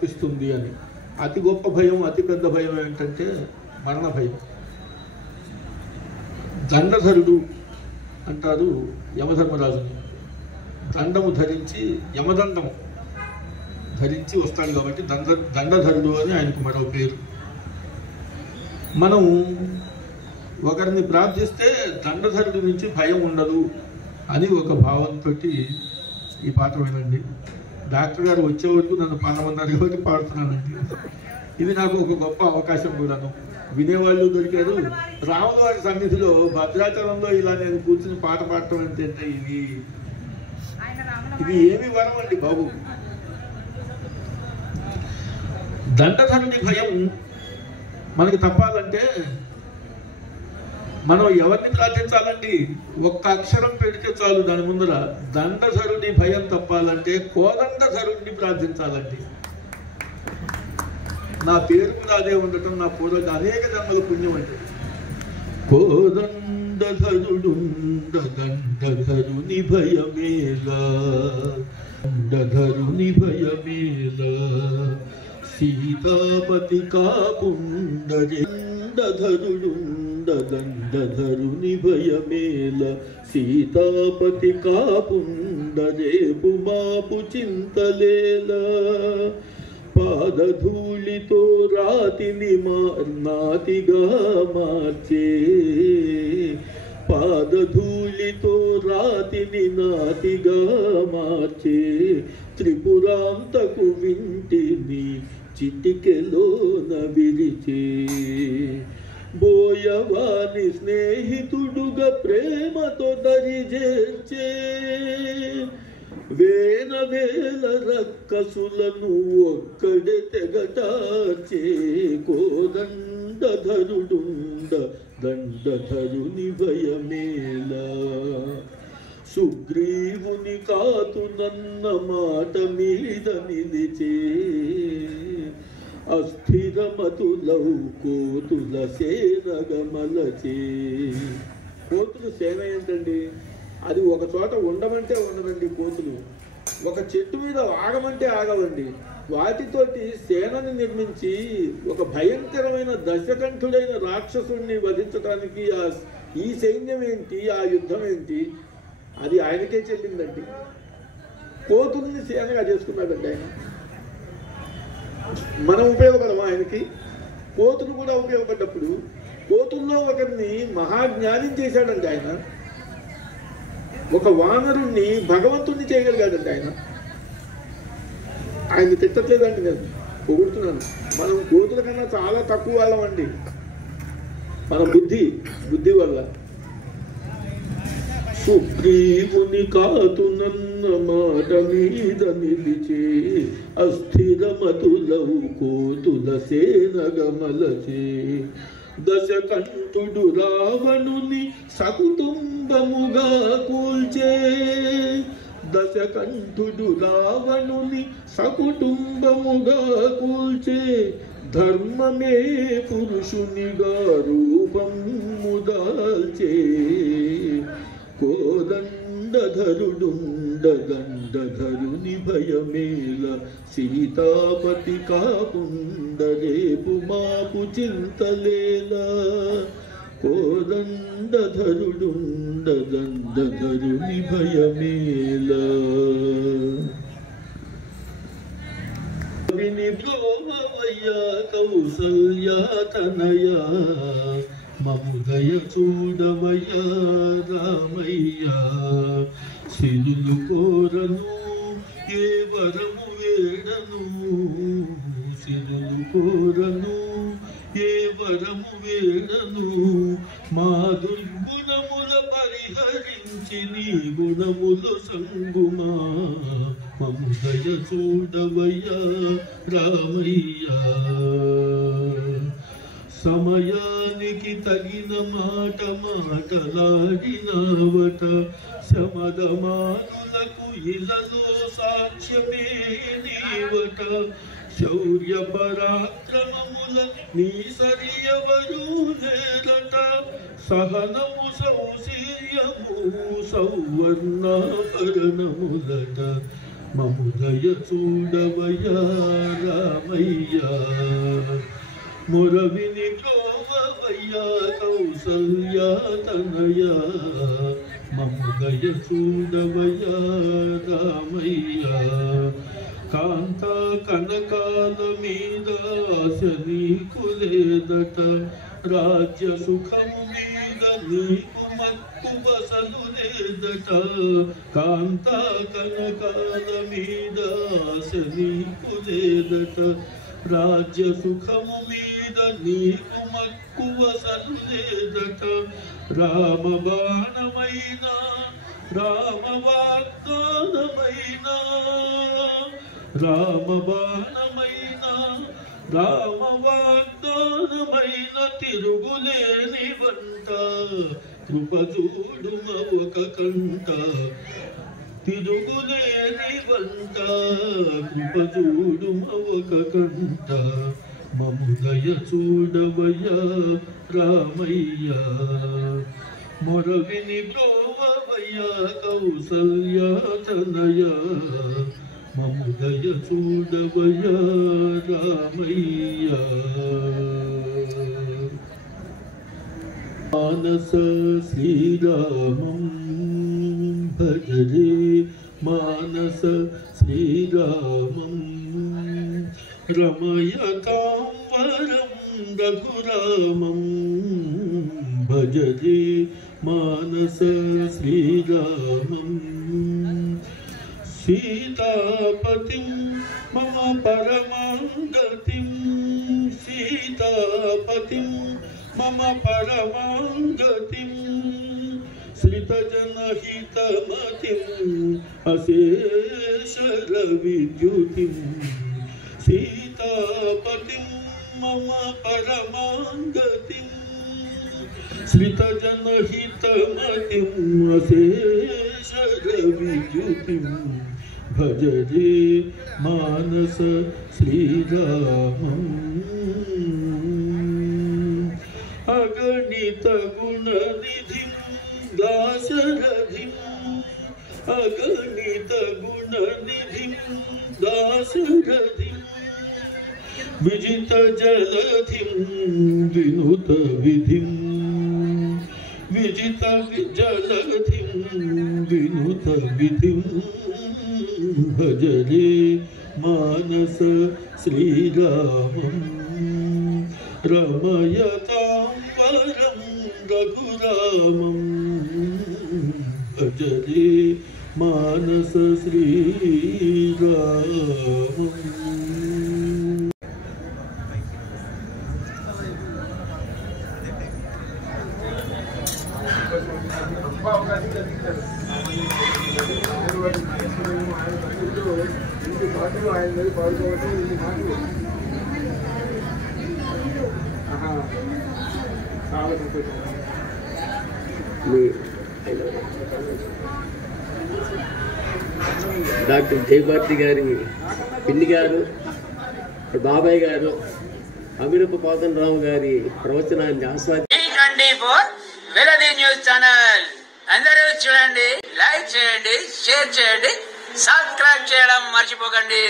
సమర్పిస్తుంది అని. అతి గొప్ప భయం, అతి పెద్ద భయం ఏంటంటే మరణ భయం. దండధరుడు అంటారు యమధర్మరాజుని. దండము ధరించి, యమదండము ధరించి వస్తాడు కాబట్టి దండధరుడు అని ఆయనకు మరో పేరు. మనం ఒకరిని ప్రార్థిస్తే దండధరుడి నుంచి భయం ఉండదు అని ఒక భావంతో ఈ పాట వినండి. డాక్టర్ గారు వచ్చే వరకు నన్ను పాడమన్నారు కాబట్టి పాడుతున్నానండి. ఇది నాకు ఒక గొప్ప అవకాశం కూడాను. వినేవాళ్ళు దొరికారు. రాముల వారి సన్నిధిలో భద్రాచలంలో ఇలా నేను కూర్చుని పాట పాడటం అంటే ఇది ఏమి వరం అండి బాబు. దండధరుని భయం మనకి తప్పాలంటే మనం ఎవరిని ప్రార్థించాలండి? ఒక్క అక్షరం పెడితే చాలు దాని ముందర. దండధరుని భయం తప్పాలంటే కోదండధరుణ్ణి ప్రార్థించాలండి. నా పేరు కూడా అదే ఉండటం నా పూర్వ అనేక జన్మల పుణ్యం అంటే. కోదండధరుడుండ దండధరుని భయమేలా, దండధరుని భయమేలా, సీతాపతి కాపుండరే. దండధరుడుండ దండధరుని భయమేల, సీతాపతి కాపుండరేపు మాపు చింతలేలా. పాదధూళితో రాతిని నాతిగా మార్చే, పాదధూళితో రాతిని నాతిగా మార్చే, త్రిపురాంతకు వింటిని చిటికెలోన విరిచే. బోయవాని స్నేహితుడుగా ప్రేమతో దరిజేర్చే, వేల వేల రక్కసులను ఒక్కడే తెగటార్చే. కోదండధరుడుండ దండధరుని భయమేలా, సుగ్రీవుని కాతునన్న మాట మీద నిలిచే. అస్థిరమతులౌ కోతుల సేనగమలచే. కోతులు సేన ఏంటండి? అది ఒక చోట ఉండమంటే ఉండదండి. కోతులు ఒక చెట్టు మీద ఆగమంటే ఆగవండి. వాటితోటి సేనని నిర్మించి ఒక భయంకరమైన దశకంఠుడైన రాక్షసుడిని వధించడానికి ఈ సైన్యం ఏంటి, ఆ యుద్ధం ఏంటి, అది ఆయనకే చెల్లిందండి. కోతుల్ని సేనగా చేసుకున్నాడండి ఆయన. మనం ఉపయోగపడమా ఆయనకి? కోతులు కూడా ఉపయోగపడ్డప్పుడు కోతుల్లో ఒకరిని మహాజ్ఞానం చేశాడండి ఆయన. ఒక వానరుణ్ణి భగవంతుణ్ణి చేయగలిగాడండి ఆయన. ఆయన్ని తిట్టట్లేదండి, నేను పొగుడుతున్నాను. మనం కోతుల కన్నా చాలా తక్కువ వాళ్ళం అండి. మన బుద్ధి వల్ల. సుగ్రీవుని కాతునన్న మాట మీద నిలిచే, అస్థిరమతులవు కోతుల సేనగమలచే. దశకంఠుడు రావణుని సకుటుంబముగా కూల్చే, దశకంఠుడు రావణుని సకుటుంబముగా కూల్చే. ధర్మమే పురుషునిగా రూపము దాల్చే. కోదండధరుడుండ దండధరుని భయమేల, సీతాపతి కాపుండరేపు మాపు చింతలేలా. కోదండధరుడుండ దండధరుని భయమేలా. విని బ్రోవయ్యా కౌసల్యాతనయా, మముదయ చూడవయ్యా రామయ్యా. సిరులు కోరను ఏ వరము వేడను, సిరులు కోరను ఏ వరము వేడను. మా దుర్గుణముల పరిహరించి నీ గుణములు సంగుమా. మముదయ చూడవయ్యా రామయ్యా. సమయానికి తగిన మాట మాటలాడినవట, శమదమానులకు ఇలలో సాక్ష్యమే నీవట. శౌర్య పరాక్రమముల నీ సరియవరు లేరట. సహనము సౌశీర్యము సౌవర్ణాభరణములట. మము దయ చూడవయ్యా రామయ్యా మురవిని ప్రోవయ్యా కౌసల్యా తనయా మము దయ చూడవయ్యా రామయ్యా కాంతా కనకాల మీద నీకు లేదట రాజ్య సుఖం మీద నీకు మక్కువ సలు లేదట కాంతా కనకాల మీద నీకు లేదట రాజ్య సుఖము మీద నీకు మక్కువ సలు లేదట రామ బాణమైన రామ వాగ్దానమైన రామ బాణమైన రామ వాగ్దానమైన తిరుగులేని వంట కృప చూడుమ ఒక కంట తిరుగులేని వంట కృప చూడుమ ఒక కంట మము దయ చూడవయ్యా రామయ్యా మొరవిని బ్రోవయ్యా కౌసల్యా తనయా మము దయ చూడవయ్యా రామయ్యా మానస శ్రీరామం భజరే మానస శ్రీరామం రమయతాం వరం రఘురామం భజరే మానస శ్రీరామం సీతాపతిం మమ పరమాంగతిం సీతాపతిం మమ పరమాంగతిం శ్రితజనహితమతిం అశేషర విద్యుతిం సీతాపతిం మమ పరమాంగతిం శ్రితజనహితమతిం అశేషర విద్యుతిం భజరే మానస శ్రీరామం అగణిత గుణనిధిం దాశరథిం అగణిత గుణనిధిం దాశరథిం విజిత జలధిం వినుత విధిం విజిత జలధిం వినుత విధిం భజరే మానస శ్రీరామం రమయతాం వరం రఘురామం భజరే మానస శ్రీరామం డాక్టర్ జయభారతి గారి పిన్ని గారు బాబాయ్ గారు అమిరప పోతన్ రావు గారి ప్రవచనాన్ని ఆస్వాదించండి. వెలది న్యూస్ ఛానల్ అందరూ చూడండి, లైక్ చేయండి, షేర్ చేయండి, సబ్స్క్రైబ్ చేయడం మర్చిపోకండి.